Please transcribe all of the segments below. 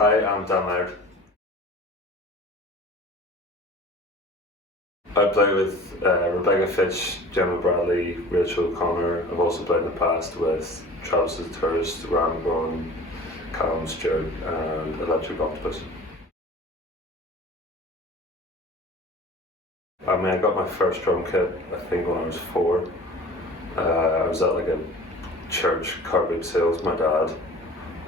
I am Dan Laird. I play with Rebekah Fitch, Gemma Bradley, Rachael O'Connor. I've also played in the past with Travis the Tourist, Ramborn, Callum Stewart and Electric Octopus. I got my first drum kit, I think, when I was 4. I was at like a church car boot sale with my dad,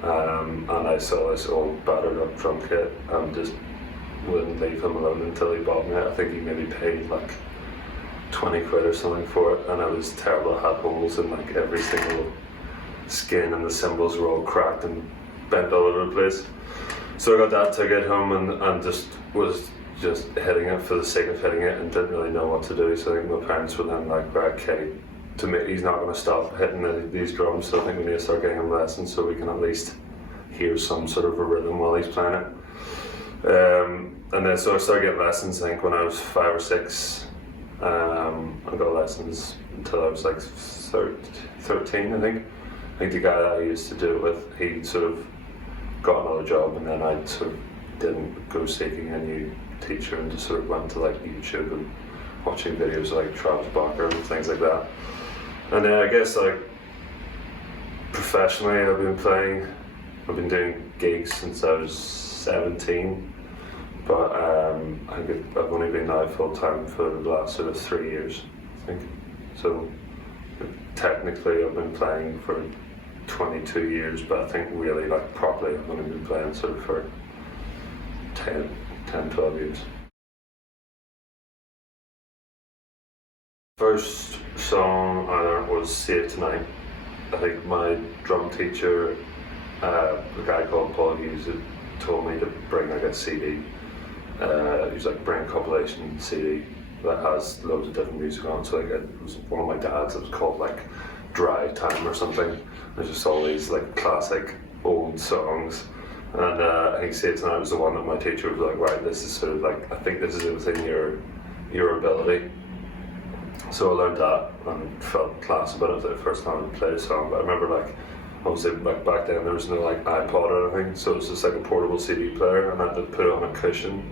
and I saw this old battered up drum kit and just wouldn't leave him alone until he bought me it. I think he maybe paid like 20 quid or something for it, and it was terrible. It had holes in like every single skin, and the cymbals were all cracked and bent all over the place. So I got that, took it home and just was just hitting it for the sake of hitting it and didn't really know what to do. So I think my parents were then like, right, okay, to me, he's not going to stop hitting these drums, so I think we need to start getting him lessons so we can at least hear some sort of a rhythm while he's playing it. And then so I started getting lessons, I think, when I was 5 or 6. I got lessons until I was like 13, I think. I think the guy that I used to do it with, he sort of got another job, and then I sort of didn't go seeking a new teacher and just sort of went to like YouTube and watching videos like Travis Barker and things like that. And then I guess like professionally I've been doing gigs since I was 17. But I think I've only been out full time for the last sort of 3 years, I think. So technically I've been playing for 22 years, but I think really like properly I've only been playing sort of for 10, 12 years. First song I learned was Save Tonight. I think my drum teacher, a guy called Paul Hughes, told me to bring like a CD. He was like, bring a compilation CD that has loads of different music on. So like it was one of my dad's. It was called like Dry Time or something. There's just all these like classic old songs. And I think Save Tonight was the one that my teacher was like, right, this is sort of like, I think this is within your ability. So I learned that and felt class about it the first time I played a song. But I remember like, obviously like back then there was no like iPod or anything, so it was just like a portable CD player, and I had to put it on a cushion,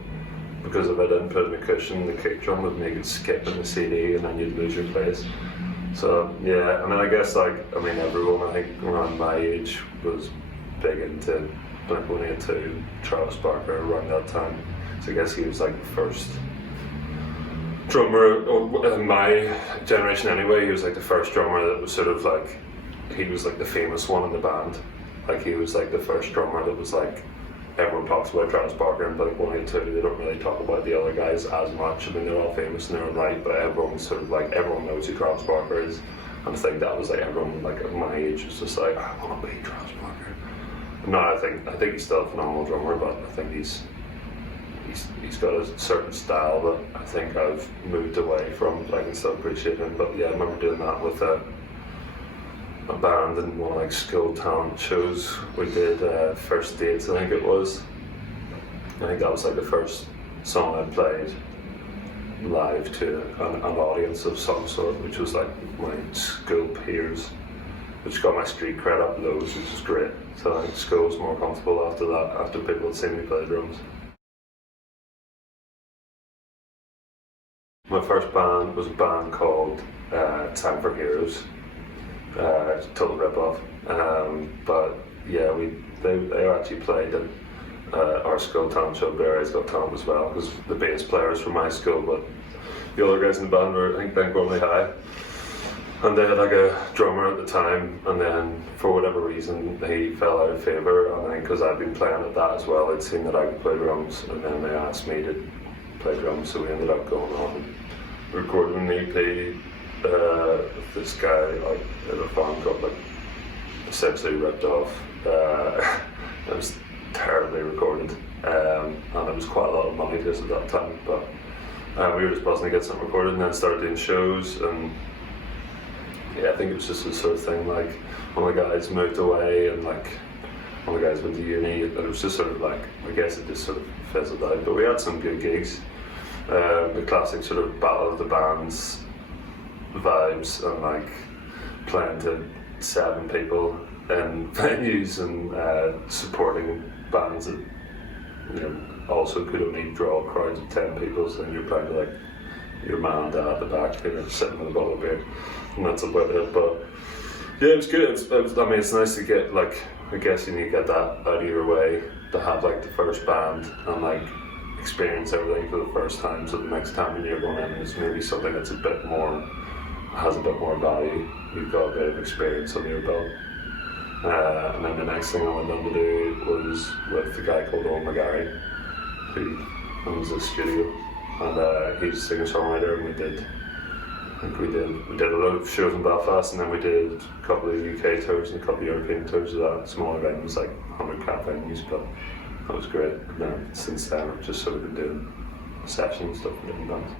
because if I didn't put it on a cushion, the kick drum would make it skip in the CD and then you'd lose your place. So yeah, and then I guess like, I mean, everyone I think around my age was big into Blink-182, Travis Barker around that time. So I guess he was like the first drummer in my generation anyway. He was like the first drummer that was sort of like, he was like the famous one in the band. Like he was like the first drummer that was like, everyone talks about Travis Barker and Blink-182, they don't really talk about the other guys as much. I mean, they're all famous in their own right, but everyone's sort of like, everyone knows who Travis Barker is. And I think that was like, everyone like at my age was just like, I want to be Travis Barker. No, I think he's still a phenomenal drummer, but I think he's got a certain style that I think I've moved away from, but I can still appreciate him. But yeah, I remember doing that with a band in one of like school talent shows. We did First Dates, I think it was. I think that was like the first song I played live to an audience of some sort, which was like my school peers, which got my street cred up loads, which was great. So I think school was more comfortable after that, after people had seen me play drums. My first band was a band called Time for Heroes. Total rip-off. But yeah, they actually played at our school talent show, Blair's Got Talent as well, because the bass players from my school, but the other guys in the band were, I think, Gormley High. And they had like a drummer at the time, and then for whatever reason he fell out of favour, and I think because I'd been playing at that as well, they'd seen that I could play drums, and then they asked me to play drums, so we ended up going on and recording an EP with this guy like at a farm club, like essentially ripped off. It was terribly recorded, and it was quite a lot of money to us at that time, but we were just buzzing to get something recorded, and then started doing shows. And yeah, I think it was just this sort of thing, like one of the guys moved away and like one of the guys went to uni, and it was just sort of like, I guess it just sort of fizzled out. But we had some good gigs, the classic sort of battle of the bands vibes, and like playing to 7 people in venues and supporting bands that also could only draw crowds of 10 people, so then you're playing to like your mum and dad at the back, sitting with a bottle of beer, and that's about it. But yeah, it was good. I mean, it's nice to get like, I guess you need to get that out of your way, to have like the first band and like experience everything for the first time, so the next time when you're going in, it's maybe something that's has a bit more value. You've got a bit of experience under your belt. And then the next thing I went on to do was with a guy called Owen McGarry, who owns a studio, and he's a singer-songwriter, and we did a lot of shows in Belfast, and then we did a couple of UK tours and a couple of European tours of that, smaller venues, like 100 cap venues, but that was great. And then since then I've just sort of been doing sessions and stuff with different bands.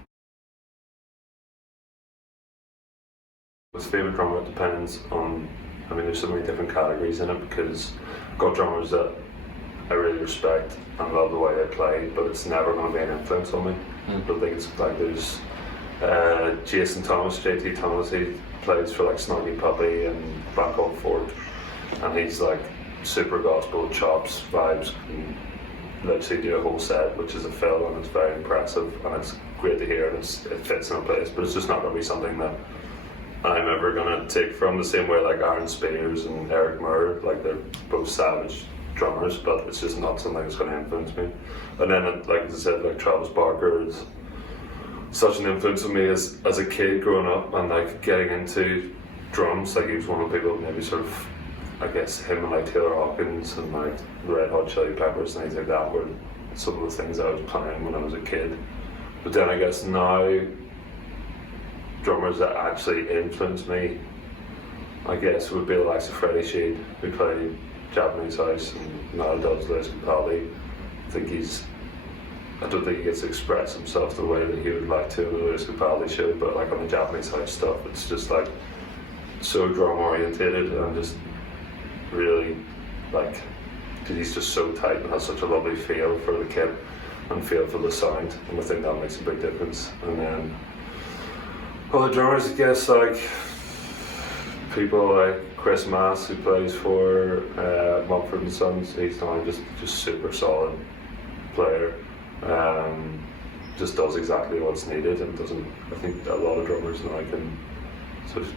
With favourite drummer, it depends on, I mean, there's so many different categories in it, because I've got drummers that I really respect and love the way they play, but it's never going to be an influence on me. I don't think it's like there's Jason Thomas, JT Thomas, he plays for like Snoggy Puppy and Black Hole Fort, and he's like super gospel chops, vibes, and literally do a whole set, which is a fill, and it's very impressive, and it's great to hear, and it fits in a place, but it's just not going to be something that I'm ever going to take from, the same way like Aaron Spears and Eric Murr, like they're both savage drummers, but it's just not something that's going to influence me. And then, like as I said, like Travis Barker is such an influence on me as a kid growing up, and like getting into drums. Like he was one of the people maybe sort of, I guess him and like Taylor Hawkins and like the Red Hot Chili Peppers and things like that were some of the things I was playing when I was a kid. But then I guess now, drummers that actually influence me, I guess, would be the likes of Freddie Sheed, who played Japanese House, and now does Lewis Capaldi. I don't think he gets to express himself the way that he would like to in the Lewis Capaldi show, but like on the Japanese House stuff, it's just like so drum orientated, and just really like, because he's just so tight and has such a lovely feel for the kit and feel for the sound, and I think that makes a big difference. And then other drummers, I guess, like people like Chris Mass, who plays for Mumford and Sons. He's now just super solid player. Just does exactly what's needed, and doesn't. I think a lot of drummers now can sort of,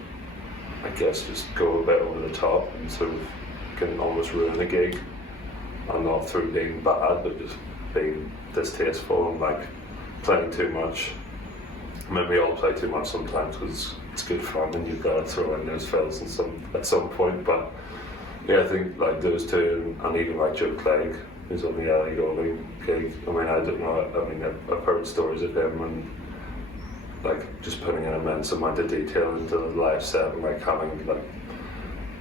I guess, just go a bit over the top and sort of can almost ruin a gig, and not through being bad, but just being distasteful and like playing too much. I mean, we all play too much sometimes because it's good fun, and you've got to throw in those fills at some point. But yeah, I think like those two, and even like Joe Clegg, who's on the Ellie Golding gig. I mean, I don't know. I mean, I've heard stories of him and like just putting an immense amount of detail into the live set, and like having like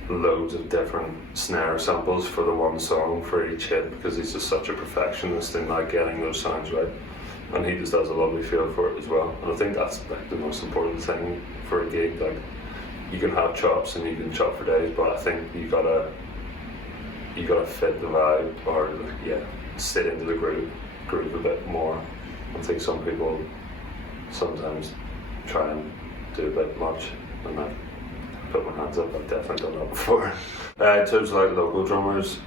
loads of different snare samples for the one song for each hit, because he's just such a perfectionist in like getting those sounds right. And he just has a lovely feel for it as well. And I think that's like the most important thing for a gig. Like, you can have chops and you can chop for days, but I think you gotta fit the vibe, or sit into the groove a bit more. I think some people sometimes try and do a bit much, and I put my hands up, I've definitely done that before. In terms of like local drummers,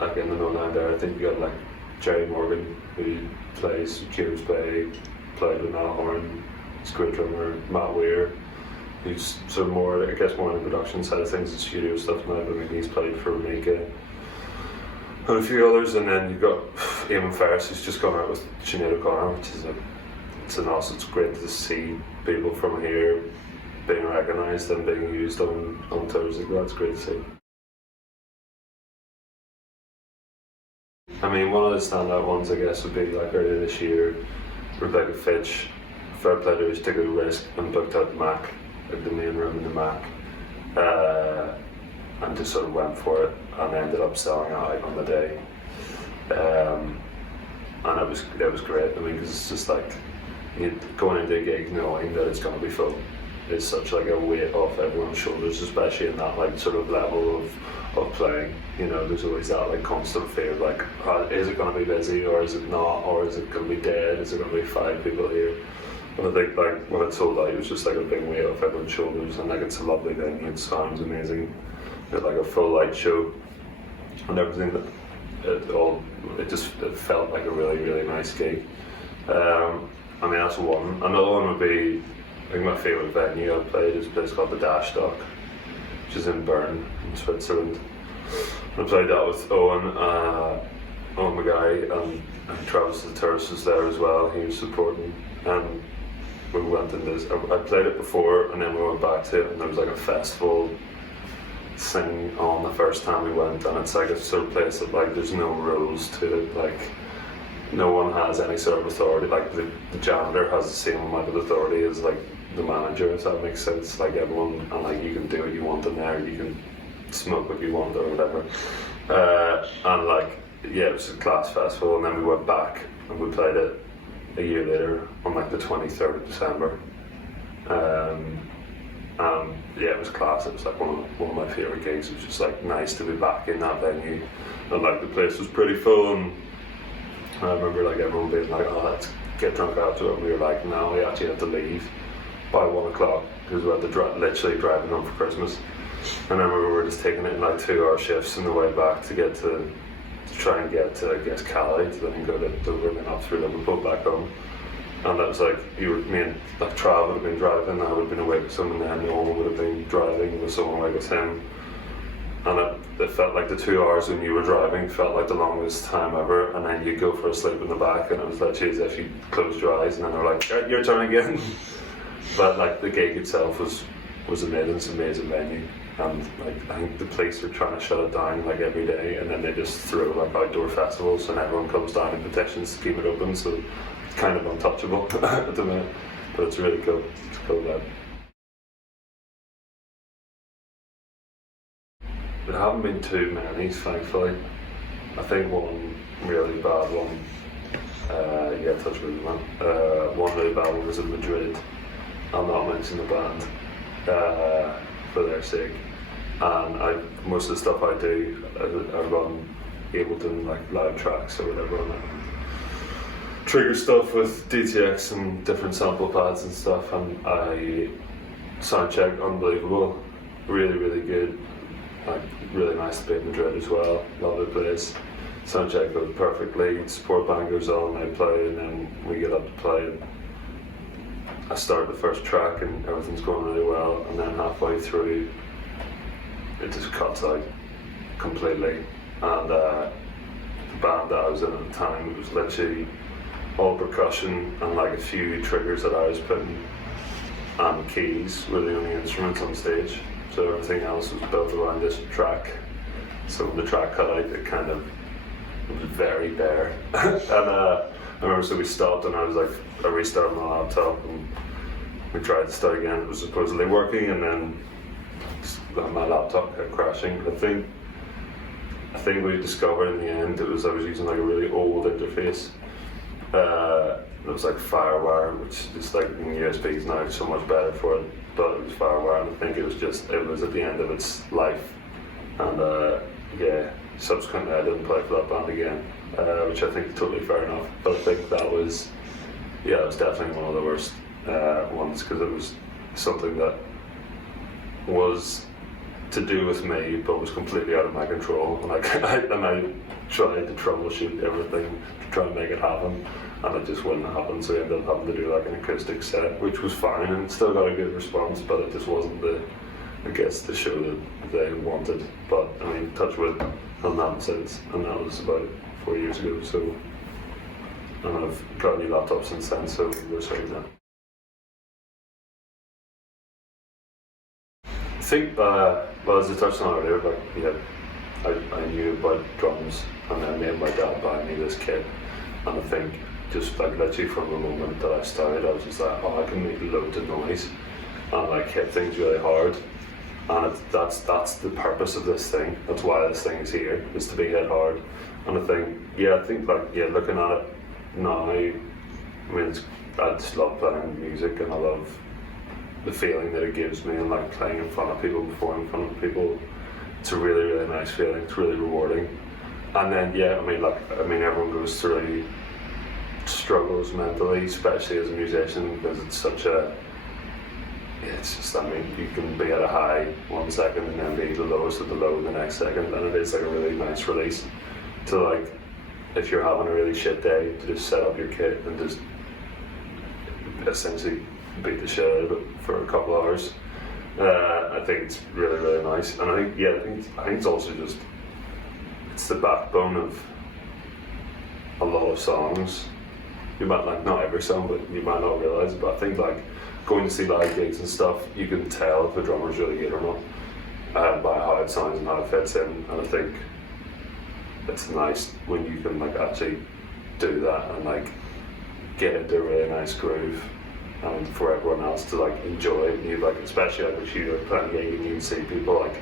like in the Northern there, I think you got like Jerry Morgan, who plays Cubes Bay, played with Matt Horn, he's a great drummer. Matt Weir, who's sort of more, I guess, more on the production side of things, the studio stuff now, but I mean, he's played for Rebekah and a few others. And then you've got Eamon Ferris, who's just gone out with Sinead O'Connor, which is it's great to see people from here being recognised and being used on tours like that. It's great to see. I mean, one of the standout ones, I guess, would be like earlier this year, Rebekah Fitch, fair play to her, took a risk and booked out the Mac, like the main room in the Mac, and just sort of went for it, and ended up selling out on the day. And it was great. I mean, because it's just like going into a gig knowing that it's going to be full. It's such like a weight off everyone's shoulders, especially in that like sort of level of playing. You know, there's always that like constant fear of like, is it going to be busy, or is it not, or is it going to be dead? Is there going to be 5 people here? And I think like when it sold out, it was just like a big weight off everyone's shoulders, and like it's a lovely venue. It sounds amazing. It's like a full light show and everything. it felt like a really, really nice gig. I mean, that's one. Another one would be, I think my favourite venue I've played is a place called the Dash Dock, which is in Bern, in Switzerland. I played that with Owen McGarry, and Travis the Tourist was there as well. He was supporting, and we went in this. I played it before, and then we went back to it, and there was like a festival thing on the first time we went, and it's like a sort of place that like there's no rules to it, like no one has any sort of authority. Like the janitor has the same amount of authority as like the manager, if that makes sense. Like everyone, and like you can do what you want in there, you can smoke what you want or whatever. And like, yeah, it was a class festival, and then we went back and we played it a year later on like the 23rd of December. Yeah, it was class. It was like one of my favourite gigs. It was just like nice to be back in that venue, and like the place was pretty full, and I remember like everyone being like, "Oh, let's get drunk after it." And we were like, "No, we actually had to leave by 1 o'clock because we had to literally driving home for Christmas." And I remember we were just taking it in like 2-hour shifts on the way back to get to try and get to, I guess, Calais, to then go to Dover and then up through Liverpool back home. And that was like, me and like Trav would have been driving, I would have been away with someone, then Nolan would have been driving with someone away with him. And it felt like the 2 hours when you were driving felt like the longest time ever, and then you go for a sleep in the back, and it was literally as if you closed your eyes and then they were like, "Right, your turn again." But like the gig itself was amazing. It's an amazing venue, and like I think the police are trying to shut it down like every day, and then they just throw like outdoor festivals and everyone comes down and petitions to keep it open, so it's kind of untouchable at the minute, but it's really cool. It's cool that. There haven't been too many, thankfully. I think one really bad one, yeah, touch with man. One really bad one was in Madrid. I'll not mention the band for their sake. And most of the stuff I do, I run Ableton, like live tracks or whatever on it. Trigger stuff with DTX and different sample pads and stuff, and I soundcheck unbelievable, really, really good. Like really nice to be in Madrid as well, lovely place. Soundcheck goes perfectly, support band goes on, I play, and then we get up to play. And I start the first track and everything's going really well, and then halfway through it just cuts out completely. And the band that I was in at the time, it was literally all percussion and like a few triggers that I was putting, and keys were the only instruments on stage. So everything else was built around this track. So when the track cut out, it was very bare. And I remember, so we stopped, and I restarted my laptop, and we tried to start again. It was supposedly working, and then my laptop kept crashing. I think we discovered in the end I was using like a really old interface. It was like FireWire, which is like USB is now so much better for it, but it was FireWire, and I think it was at the end of its life. And yeah, subsequently I didn't play for that band again, which I think is totally fair enough. But I think that was definitely one of the worst ones, because it was something that was to do with me, but was completely out of my control. And I tried to troubleshoot everything to try and make it happen, and it just wouldn't happen. So I ended up having to do like an acoustic set, which was fine and still got a good response, but it just wasn't the show that they wanted. But I mean, touch wood, done that since, and that was about 4 years ago. So, and I've got a new laptop since then, so we're sorry now. I think, well, as I touched on earlier, like, yeah, I knew about drums, and then me and my dad buy me this kit, and I think just like literally from the moment that I started, I was just like, oh, I can make loads of noise, and like hit things really hard, and that's the purpose of this thing. That's why this thing is here, is to be hit hard. And I think looking at it now, I mean, I just love playing music, and I love the feeling that it gives me, and like playing in front of people, performing in front of people. It's a really, really nice feeling. It's really rewarding. And then everyone goes through struggles mentally, especially as a musician, because it's just, I mean, you can be at a high 1 second and then be the lowest of the low the next second, and it is like a really nice release. to like, if you're having a really shit day, to just set up your kit and just essentially beat the shit out of it for a couple of hours. I think it's really, really nice, and I think it's also just, it's the backbone of a lot of songs. You might, like, not every song, but you might not realise it, but I think like going to see live gigs and stuff, you can tell if a drummer's really good or not by how it sounds and how it fits in, and I think it's nice when you can like actually do that and like get into a really nice groove, and for everyone else to like enjoy it. And you like, especially like if you're playing a gig and you see people like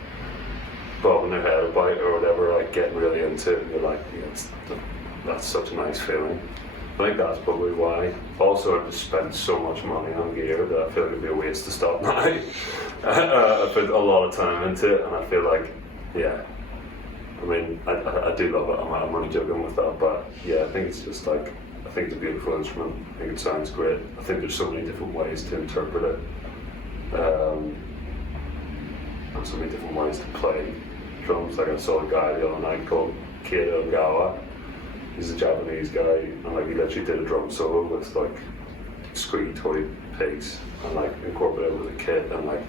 bobbing their head about or whatever, like getting really into it, and you're like, yeah, that's such a nice feeling. I think that's probably why. Also, I've just spent so much money on gear that I feel like it'd be a waste to stop now. I put a lot of time into it, and I feel like, yeah, I mean, I do love it. I'm only joking with that, but yeah, I think it's just like, I think it's a beautiful instrument. I think it sounds great. I think there's so many different ways to interpret it, and so many different ways to play drums. Like I saw a guy the other night called Kato Ogawa. He's a Japanese guy, and like he literally did a drum solo with like squeaky toy pigs and like incorporated it with a kit, and like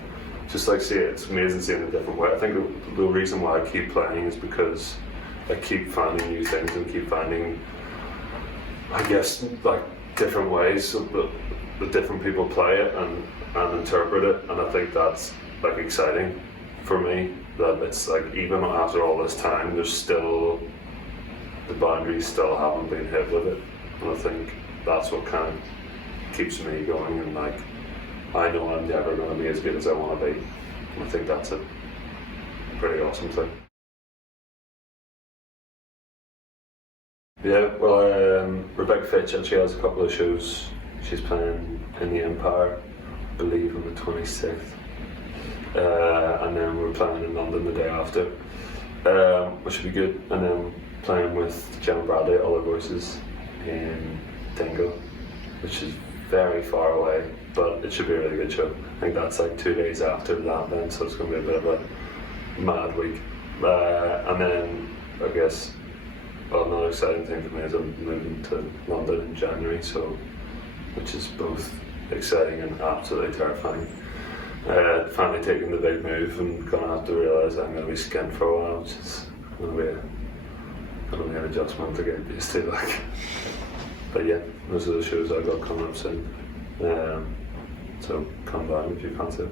just like see it. It's amazing seeing it a different way. I think the reason why I keep playing is because I keep finding new things and keep finding, I guess, like different ways that different people play it and interpret it, and I think that's like exciting for me. That it's like even after all this time, there's still, the boundaries still haven't been hit with it, and I think that's what kind of keeps me going, and like I know I'm never going to be as good as I want to be, and I think that's a pretty awesome thing. Yeah, well, Rebekah Fitch actually has a couple of shows. She's playing in the Empire, I believe, on the 26th, and then we're playing in London the day after, which should be good, and then playing with Gemma Bradley at Other Voices in Dingle, which is very far away, but it should be a really good show. I think that's like 2 days after that then, so it's going to be a bit of a mad week. And then I guess, well, another exciting thing for me is I'm moving to London in January, so, which is both exciting and absolutely terrifying. Finally taking the big move and going to have to realise I'm going to be skint for a while, which is going to be an adjustment to get used to, like. But yeah, those are the shows I've got coming up soon. So come down if you fancy it.